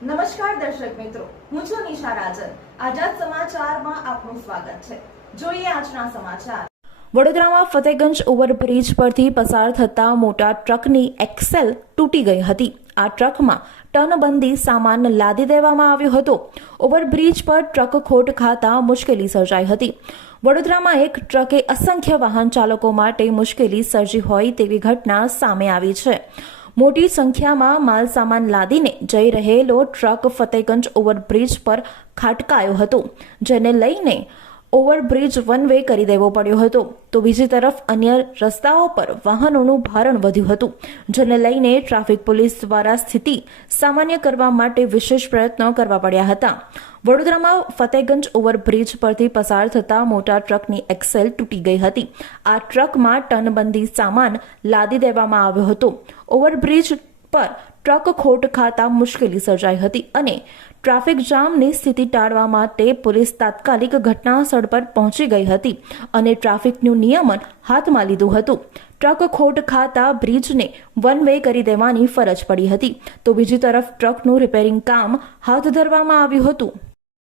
નમસ્કાર દર્શક મિત્રો, હું છું નિશા રાજન। આઝાદ સમાચારમાં આપનું સ્વાગત છે। જોઈએ આજના સમાચાર। વડોદરામાં ફતેગંજ ઓવરબ્રિજ પરથી પસાર થતા મોટા ટ્રકની એક્સેલ તૂટી ગઈ હતી। આ ટ્રકમાં ટનબંધી સામાન લાદી દેવામાં આવ્યો હતો। ઓવરબ્રિજ પર ટ્રક ખોટ ખાતા મુશ્કેલી સર્જાઈ હતી। વડોદરામાં એક ટ્રકે અસંખ્ય વાહન ચાલકો માટે મુશ્કેલી સર્જી હોય તેવી ઘટના સામે આવી છે। મોટી સંખ્યામાં માલ સામાન લાદીને જઈ રહેલો ટ્રક ફતેગંજ ઓવરબ્રિજ પર ખાટકાયો હતો, જેને લઈને ઓવરબ્રિજ વન વે કરી દેવો પડ્યો હતો। તો બીજી તરફ અન્ય રસ્તાઓ પર વાહનોનું ભારણ વધ્યું હતું, જેને લઈને ટ્રાફિક પોલીસ દ્વારા સ્થિતિ સામાન્ય કરવા માટે વિશેષ પ્રયત્નો કરવા પડ્યા હતા। વડોદરામાં ફતેગંજ ઓવરબ્રિજ પરથી પસાર થતા મોટા ટ્રકની એક્સેલ તૂટી ગઈ હતી। આ ટ્રકમાં ટનબંધી સામાન લાદી દેવામાં આવ્યો હતો। ઓવરબ્રિજ પર ટ્રક ખોટ ખાતા મુશ્કેલી સર્જાઈ હતી અને ટ્રાફિક જામની સ્થિતિ ટાળવા માટે પોલીસ તાત્કાલિક ઘટનાસ્થળ પર પહોંચી ગઈ હતી અને ટ્રાફિકનું નિયમન હાથમાં લીધું હતું। ટ્રક ખોટ ખાતા બ્રિજને વન વે કરી દેવાની ફરજ પડી હતી, તો બીજી તરફ ટ્રકનું રિપેરિંગ કામ હાથ ધરવામાં આવ્યું હતું।